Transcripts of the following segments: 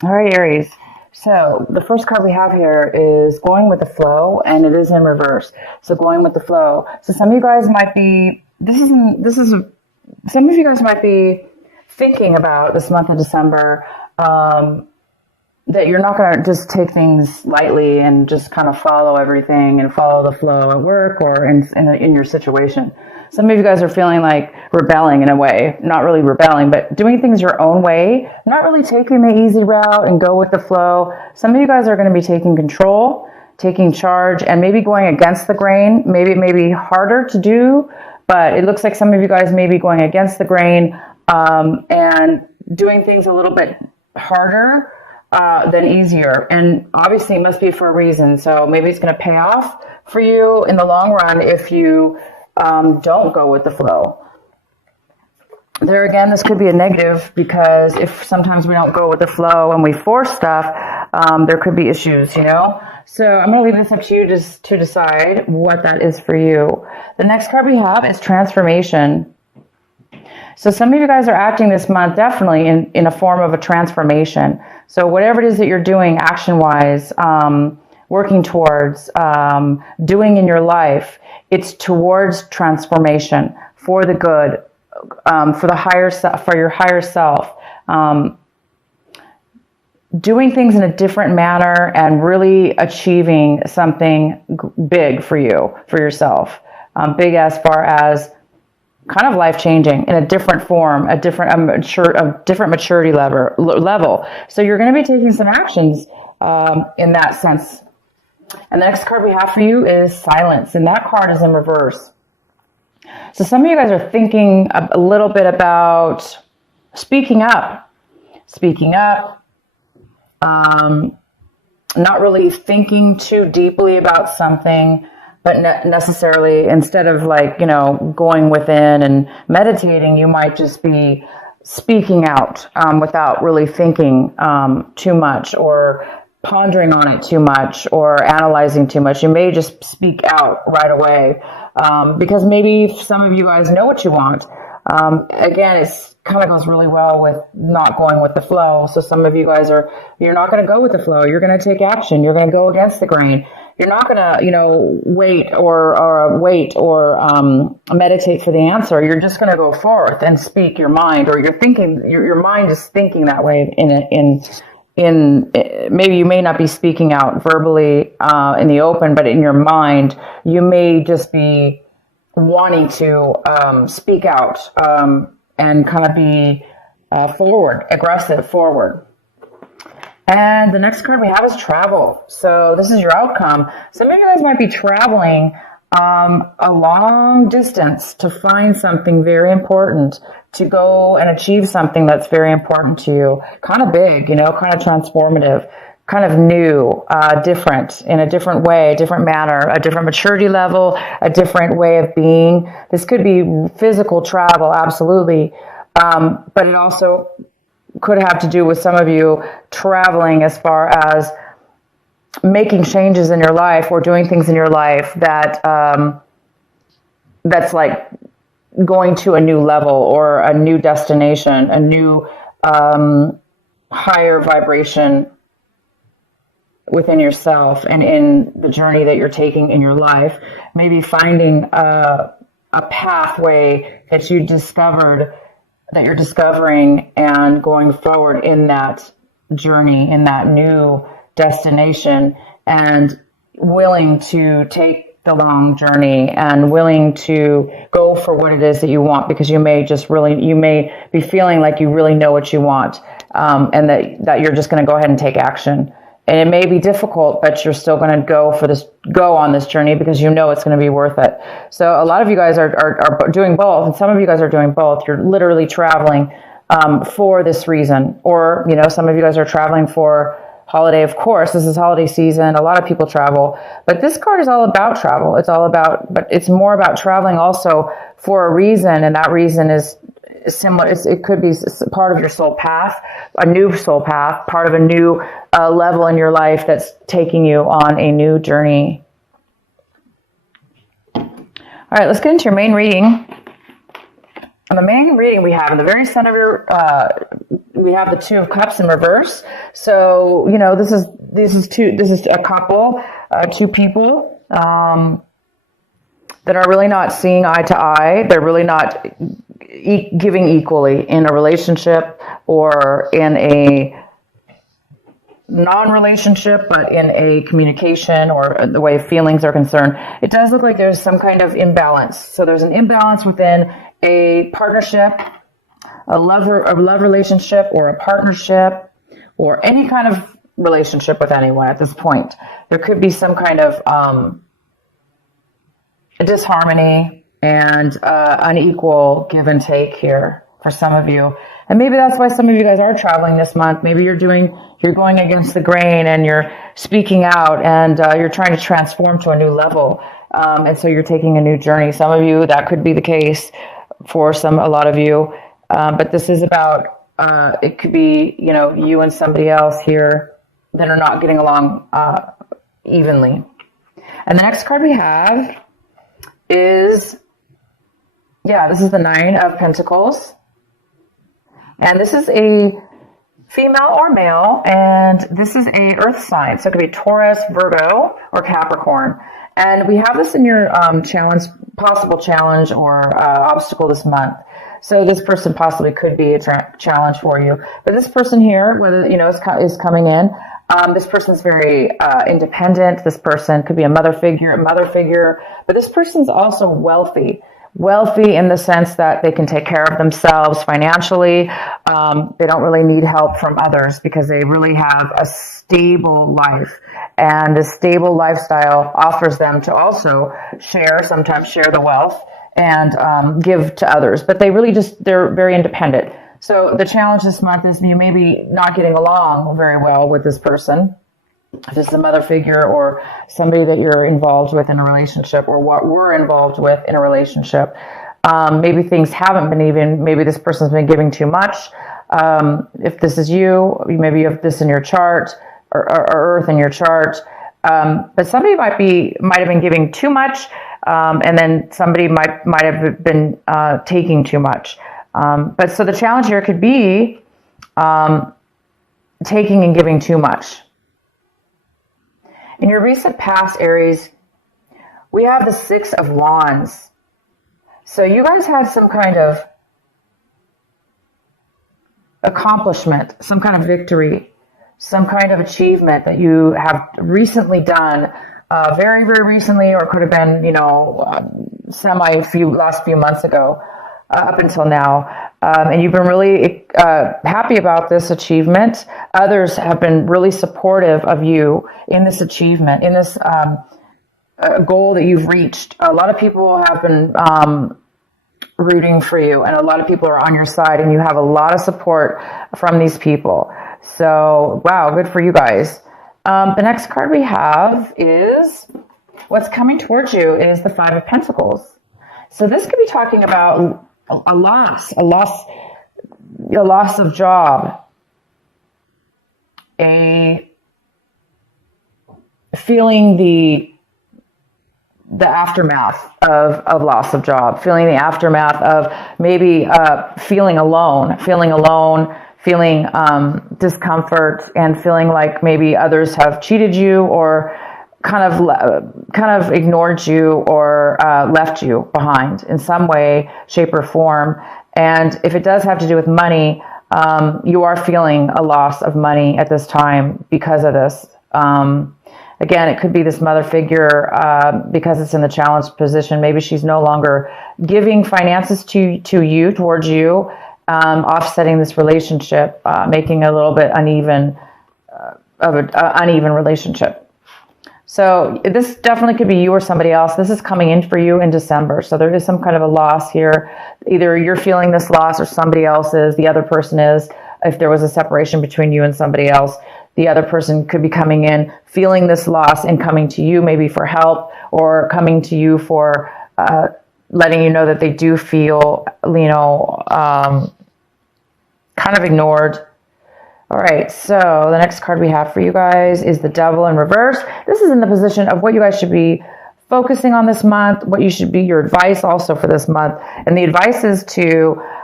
All right, Aries. So the first card we have here is going with the flow, and it is in reverse. So going with the flow. So some of you guys might be. Some of you guys might be thinking about this month of December. That you're not going to just take things lightly and just kind of follow everything and follow the flow at work or in your situation. Some of you guys are feeling like rebelling in a way, not really rebelling, but doing things your own way, not really taking the easy route and go with the flow. Some of you guys are going to be taking control, taking charge, and maybe going against the grain. Maybe it may be harder to do, but it looks like some of you guys may be going against the grain and doing things a little bit harder than easier. And obviously it must be for a reason. So maybe it's going to pay off for you in the long run if you don't go with the flow. There again, this could be a negative because if sometimes we don't go with the flow and we force stuff, there could be issues, you know? So I'm going to leave this up to you just to decide what that is for you. The next card we have is transformation. So some of you guys are acting this month definitely in a form of a transformation. So whatever it is that you're doing action-wise, working towards, doing in your life, it's towards transformation for the good, for the higher self, for your higher self. Doing things in a different manner and really achieving something big for you, for yourself. Big as far as kind of life-changing in a different form, a different maturity level. So you're going to be taking some actions in that sense. And the next card we have for you is silence, and that card is in reverse. So some of you guys are thinking a little bit about speaking up, not really thinking too deeply about something, but necessarily instead of going within and meditating, you might just be speaking out without really thinking too much or pondering on it too much or analyzing too much. You may just speak out right away because maybe some of you guys know what you want. Again, it's kind of goes really well with not going with the flow. So some of you guys you're not going to go with the flow. You're going to take action. You're going to go against the grain. You're not going to, wait or meditate for the answer. You're just going to go forth and speak your mind, or you're thinking, your mind is thinking that way maybe you may not be speaking out verbally in the open, but in your mind, you may just be wanting to speak out and kind of be aggressive forward. And the next card we have is travel. So this is your outcome. Some of you guys might be traveling a long distance to find something very important, to go and achieve something that's very important to you. Kind of big, kind of transformative, kind of new, different, in a different way, a different manner, a different maturity level, a different way of being. This could be physical travel, absolutely. But it also could have to do with some of you traveling as far as making changes in your life or doing things in your life that's like going to a new level or a new destination, a new higher vibration within yourself and in the journey that you're taking in your life. Maybe finding a pathway that you discovered, that you're discovering, and going forward in that journey, in that new destination, and willing to take the long journey and willing to go for what it is that you want, because you may be feeling like you really know what you want, and that you're just going to go ahead and take action. And it may be difficult, but you're still going to go on this journey because you know it's going to be worth it. So a lot of you guys are doing both, and some of you guys are doing both. You're literally traveling for this reason, or some of you guys are traveling for holiday. Of course, this is holiday season. A lot of people travel, but this card is all about travel. But it's more about traveling also for a reason, and that reason is similar. It could be part of your soul path, a new soul path, part of a new level in your life that's taking you on a new journey. All right, let's get into your main reading. And the main reading we have in the very center of we have the Two of Cups in reverse. So, you know, this is a couple, two people, that are really not seeing eye to eye. They're really not giving equally in a relationship or in a non-relationship, but in a communication or the way feelings are concerned. It does look like there's some kind of imbalance. So there's an imbalance within a partnership, a love relationship, or a partnership, or any kind of relationship with anyone at this point. There could be some kind of disharmony and unequal give and take here for some of you. And maybe that's why some of you guys are traveling this month. Maybe you're going against the grain and you're speaking out and you're trying to transform to a new level. And so you're taking a new journey. Some of you, that could be the case for a lot of you. But this is about, it could be, you know, you and somebody else here that are not getting along evenly. And the next card we have is, this is the Nine of Pentacles. And this is a female or male, and this is a earth sign. So it could be Taurus, Virgo, or Capricorn. And we have this in your possible challenge or obstacle this month. So this person possibly could be a challenge for you. But this person here, whether, you know, is coming in, this person's very independent. This person could be a mother figure, but this person's also wealthy in the sense that they can take care of themselves financially. They don't really need help from others because they really have a stable life, and the stable lifestyle offers them to also sometimes share the wealth and give to others, but they're very independent. So the challenge this month is you may be not getting along very well with this person. If this is a mother figure or somebody that you're involved with in a relationship, or what we're involved with in a relationship, maybe things haven't been even. Maybe this person's been giving too much. If this is you, maybe you have this in your chart or Earth in your chart. But somebody might have been giving too much, and then somebody might have been taking too much. But so the challenge here could be taking and giving too much. In your recent past, Aries, we have the Six of Wands. So you guys had some kind of accomplishment, some kind of victory, some kind of achievement that you have recently done, very, very recently, or could have been, you know, last few months ago, up until now. And you've been really happy about this achievement. Others have been really supportive of you in this achievement, in this goal that you've reached. A lot of people have been rooting for you, and a lot of people are on your side, and you have a lot of support from these people. So, wow, good for you guys. The next card we have is what's coming towards you is the Five of Pentacles. So this could be talking about a loss of job, feeling the aftermath of loss of job, feeling the aftermath of maybe feeling alone, feeling discomfort, and feeling like maybe others have cheated you or kind of ignored you or left you behind in some way, shape, or form. And if it does have to do with money, you are feeling a loss of money at this time because of this. Again, it could be this mother figure because it's in the challenged position. Maybe she's no longer giving finances towards you, offsetting this relationship, making a little bit uneven relationship. So this definitely could be you or somebody else. This is coming in for you in December. So there is some kind of a loss here. Either you're feeling this loss or somebody else is, the other person is. If there was a separation between you and somebody else, the other person could be coming in, feeling this loss and coming to you maybe for help, or coming to you for letting you know that they do feel, you know, kind of ignored. All right, so the next card we have for you guys is the Devil in reverse. This is in the position of what you guys should be focusing on this month, what you should be, your advice also for this month. And the advice is to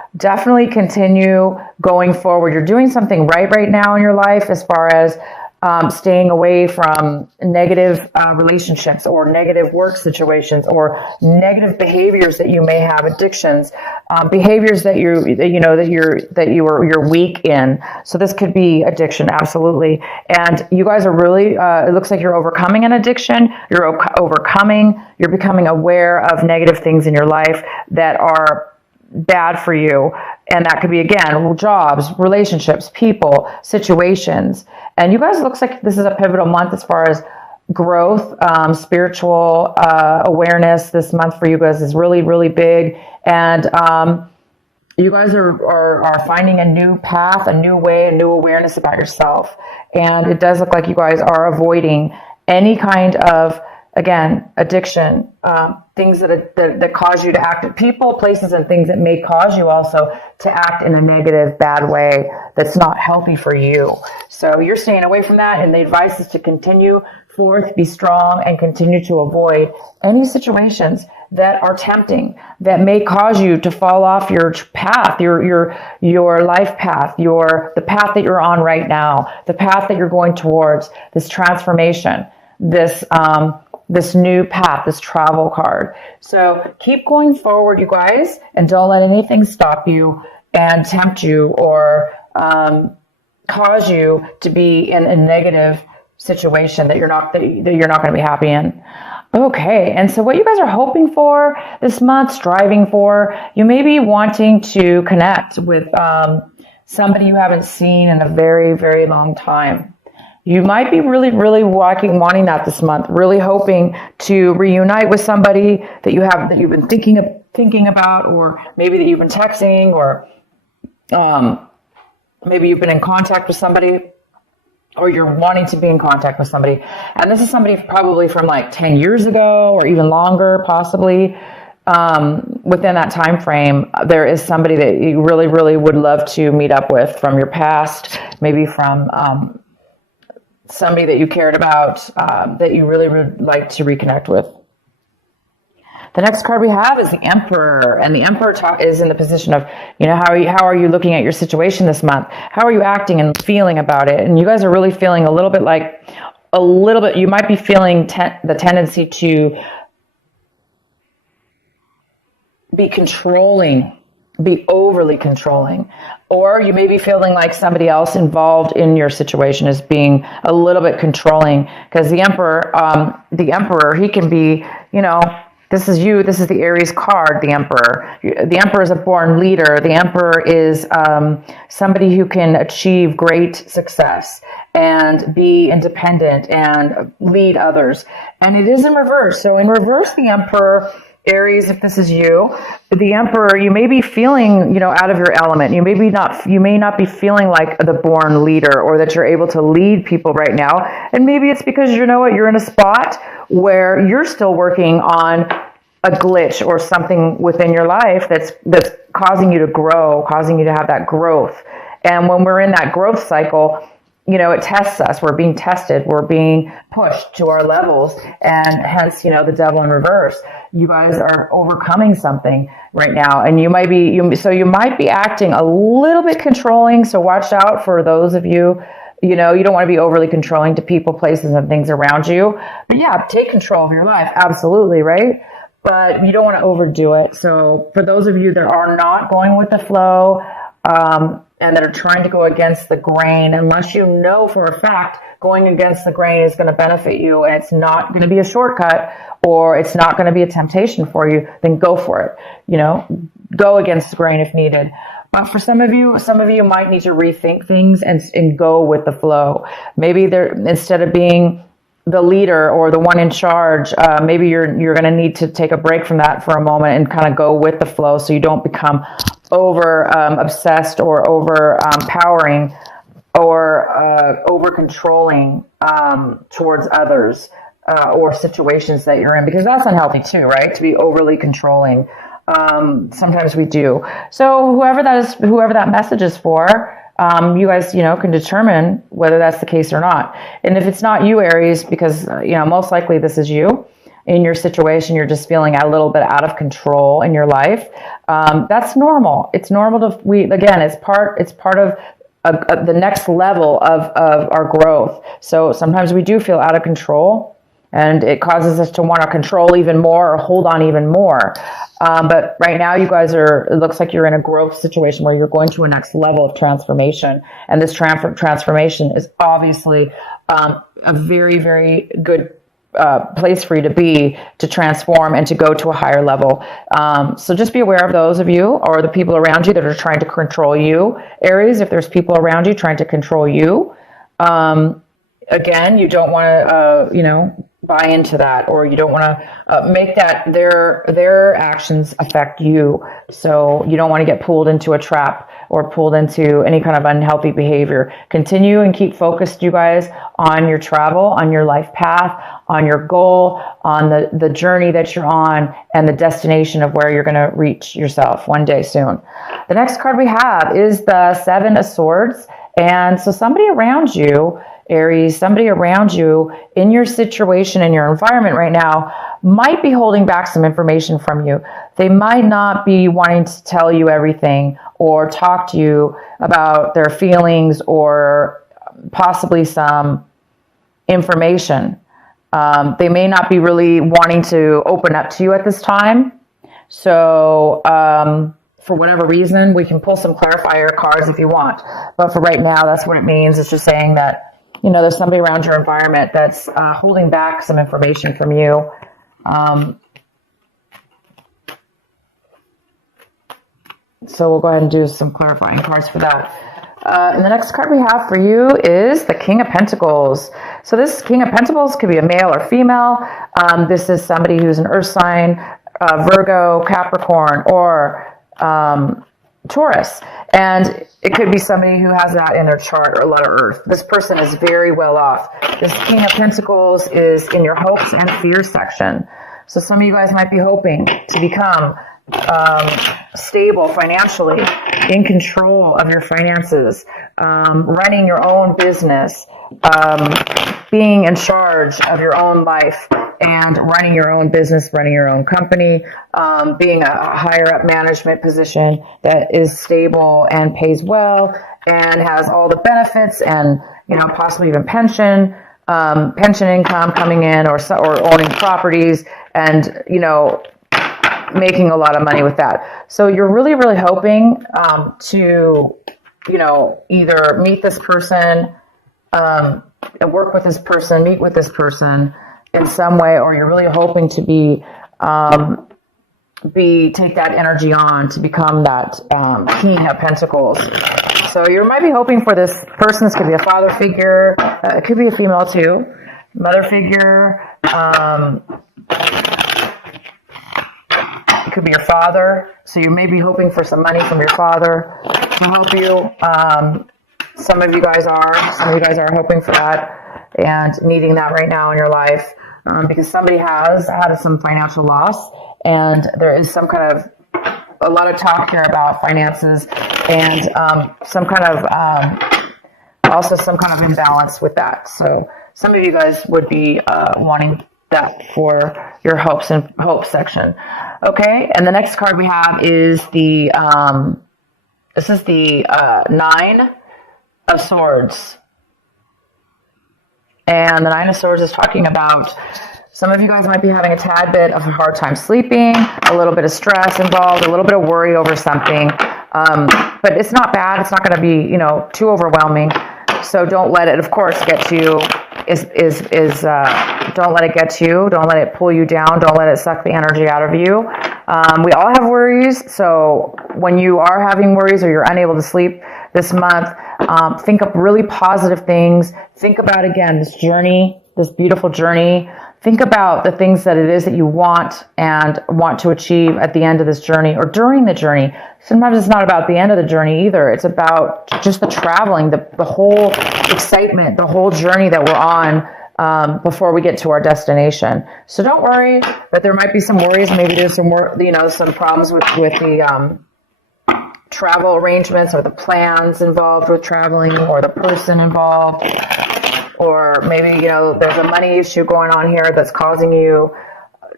definitely continue going forward. You're doing something right now in your life as far as staying away from negative relationships or negative work situations or negative behaviors that you may have, addictions, behaviors that you're weak in. So this could be addiction, absolutely. And you guys are really, it looks like you're overcoming an addiction. You're becoming aware of negative things in your life that are bad for you. And that could be, again, jobs, relationships, people, situations. And you guys, looks like this is a pivotal month as far as growth, spiritual awareness. This month for you guys is really, really big. And you guys are finding a new path, a new way, a new awareness about yourself. And it does look like you guys are avoiding any kind of, again, addiction, things that cause you to act, people, places, and things that may cause you also to act in a negative, bad way that's not healthy for you. So you're staying away from that, and the advice is to continue forth, be strong, and continue to avoid any situations that are tempting, that may cause you to fall off your path, your life path, the path that you're on right now, the path that you're going towards, this transformation, this new path, this travel card. So keep going forward, you guys, and don't let anything stop you and tempt you or cause you to be in a negative situation that you're not going to be happy in. Okay, and so what you guys are hoping for this month, striving for, you may be wanting to connect with somebody you haven't seen in a very, very long time. You might be really, really wanting that this month, really hoping to reunite with somebody that you've been thinking about, or maybe that you've been texting, or maybe you've been in contact with somebody, or you're wanting to be in contact with somebody. And this is somebody probably from like 10 years ago, or even longer, possibly. Within that time frame, there is somebody that you really, really would love to meet up with from your past, maybe from somebody that you cared about, that you really would like to reconnect with. The next card we have is the Emperor, and the Emperor is in the position of, how are you looking at your situation this month? How are you acting and feeling about it? And you guys are really feeling you might be feeling the tendency to be controlling, be overly controlling, or you may be feeling like somebody else involved in your situation is being a little bit controlling, because the Emperor, he can be, this is you, this is the Aries card, the Emperor. The Emperor is a born leader. The Emperor is somebody who can achieve great success and be independent and lead others. And it is in reverse. So in reverse, the Emperor, Aries, if this is you, the Emperor, you may be feeling, out of your element. You may not be feeling like the born leader, or that you're able to lead people right now. And maybe it's because you're in a spot where you're still working on a glitch or something within your life that's causing you to grow, causing you to have that growth. And when we're in that growth cycle, it tests us. We're being tested. We're being pushed to our levels, and hence, the devil in reverse. You guys are overcoming something right now, and you might be acting a little bit controlling. So watch out for those of you. You don't want to be overly controlling to people, places, and things around you. But yeah, take control of your life. Absolutely, right? But you don't want to overdo it. So for those of you that are not going with the flow, and that are trying to go against the grain, unless you know for a fact going against the grain is going to benefit you, and it's not going to be a shortcut, or it's not going to be a temptation for you, then go for it. Go against the grain if needed. But for some of you might need to rethink things and go with the flow. Maybe instead of being the leader or the one in charge, maybe you're going to need to take a break from that for a moment and kind of go with the flow, so you don't become over obsessed or over powering or over controlling towards others or situations that you're in, because that's unhealthy too, right? To be overly controlling. Sometimes we do. So whoever that message is for, you guys, can determine whether that's the case or not. And if it's not you, Aries, because, most likely this is you, in your situation, you're just feeling a little bit out of control in your life. That's normal. It's normal again, it's part of the next level of our growth. So sometimes we do feel out of control, and it causes us to want to control even more or hold on even more. But right now you guys it looks like you're in a growth situation where you're going to a next level of transformation. And this transformation is obviously a very, very good place for you to be, to transform and to go to a higher level. So just be aware of those of you or the people around you that are trying to control you. Aries, if there's people around you trying to control you, again, you don't want to, buy into that, or you don't want to make that their actions affect you. So you don't want to get pulled into a trap or pulled into any kind of unhealthy behavior. Continue and keep focused, you guys, on your travel, on your life path, on your goal, on the journey that you're on, and the destination of where you're going to reach yourself one day soon. The next card we have is the Seven of Swords. And so somebody around you, Aries, somebody around you in your situation, in your environment right now, might be holding back some information from you. They might not be wanting to tell you everything or talk to you about their feelings or possibly some information. They may not be really wanting to open up to you at this time. So, for whatever reason, we can pull some clarifier cards if you want. But for right now, that's what it means. It's just saying that, there's somebody around your environment that's holding back some information from you. So we'll go ahead and do some clarifying cards for that. And the next card we have for you is the King of Pentacles. So this King of Pentacles could be a male or female. This is somebody who's an earth sign, Virgo, Capricorn, or Taurus. And it could be somebody who has that in their chart, or a lot of earth. This person is very well off. This King of Pentacles is in your hopes and fears section. So some of you guys might be hoping to become stable financially, in control of your finances, running your own business, being in charge of your own life and running your own business, running your own company, being a higher up management position that is stable and pays well and has all the benefits and, possibly even pension income coming in, or owning properties and, making a lot of money with that. So you're really, really hoping to, either meet this person, work with this person, meet with this person in some way, or you're really hoping to take that energy on to become that King of Pentacles. So you might be hoping for this person. This could be a father figure. It could be a female too. Mother figure. It could be your father. So you may be hoping for some money from your father to help you. Some of you guys are hoping for that and needing that right now in your life, because somebody has had some financial loss, and there is a lot of talk here about finances and also some kind of imbalance with that. So some of you guys would be wanting that for your hopes section. Okay, and the next card we have is the Nine of Swords. And the Nine of Swords is talking about some of you guys might be having a tad bit of a hard time sleeping, a little bit of stress involved, a little bit of worry over something. But it's not bad. It's not going to be, too overwhelming. So don't let it, of course, get you. Don't let it get you. Don't let it pull you down. Don't let it suck the energy out of you. We all have worries. So when you are having worries or you're unable to sleep this month, think up really positive things. Think about, again, this journey, this beautiful journey. Think about the things that it is that you want to achieve at the end of this journey or during the journey. Sometimes it's not about the end of the journey either. It's about just the traveling, the whole excitement, the whole journey that we're on before we get to our destination. So don't worry, but there might be some worries. Maybe there's some some problems with the travel arrangements or the plans involved with traveling or the person involved. Or maybe, there's a money issue going on here that's causing you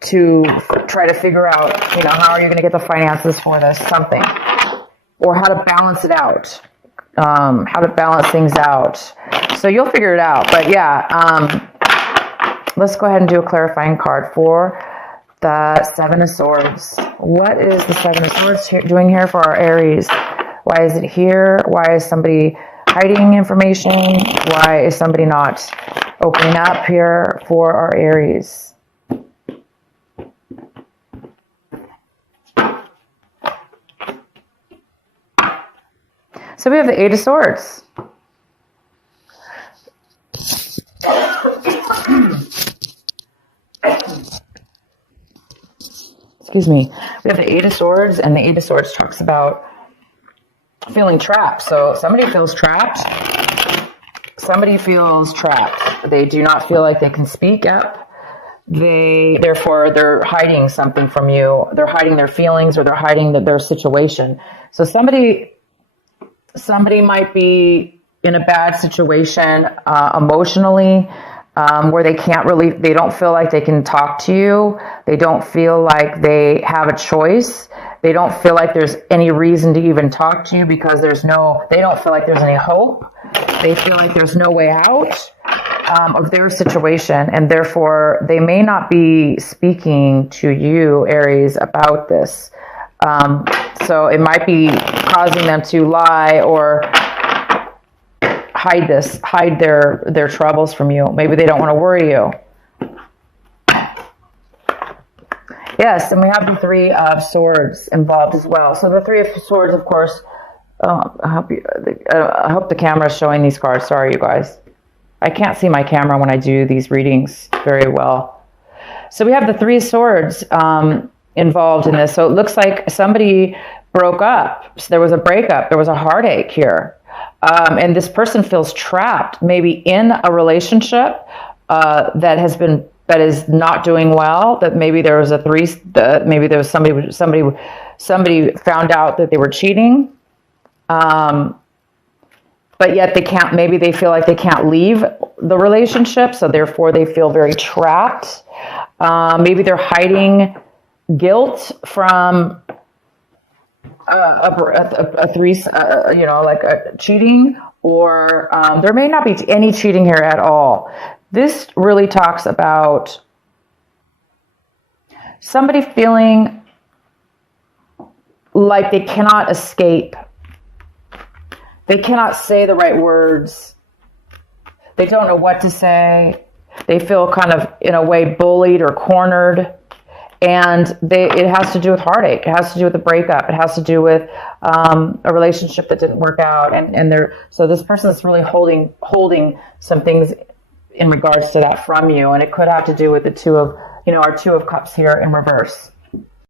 to try to figure out, how are you going to get the finances for this, something, or how to balance it out, how to balance things out. So you'll figure it out. But yeah, let's go ahead and do a clarifying card for the Seven of Swords. What is the Seven of Swords doing here for our Aries? Why is it here? Why is somebody hiding information? Why is somebody not opening up here for our Aries? So we have the Eight of Swords. Excuse me. We have the Eight of Swords, and the Eight of Swords talks about feeling trapped. So somebody feels trapped. Somebody feels trapped. They do not feel like they can speak up. Therefore, they're hiding something from you. They're hiding their feelings, or they're hiding their situation. So somebody might be in a bad situation emotionally, where they don't feel like they can talk to you. They don't feel like they have a choice. They don't feel like there's any reason to even talk to you because they don't feel like there's any hope. They feel like there's no way out of their situation, and therefore they may not be speaking to you, Aries, about this. So it might be causing them to lie or hide their troubles from you. Maybe they don't want to worry you. Yes, and we have the Three of Swords involved as well. So the Three of Swords, of course, I hope the camera is showing these cards. Sorry, you guys. I can't see my camera when I do these readings very well. So we have the Three of Swords involved in this. So it looks like somebody broke up. So there was a breakup. There was a heartache here. And this person feels trapped, maybe in a relationship that is not doing well. That maybe there was maybe there was somebody found out that they were cheating. But yet maybe they feel like they can't leave the relationship. So therefore they feel very trapped. Maybe they're hiding guilt from cheating, or there may not be any cheating here at all. This really talks about somebody feeling like they cannot escape. They cannot say the right words. They don't know what to say. They feel kind of, in a way, bullied or cornered. And it has to do with heartache. It has to do with a breakup. It has to do with a relationship that didn't work out. So this person is really holding some things in regards to that from you. And it could have to do with the our Two of Cups here in reverse.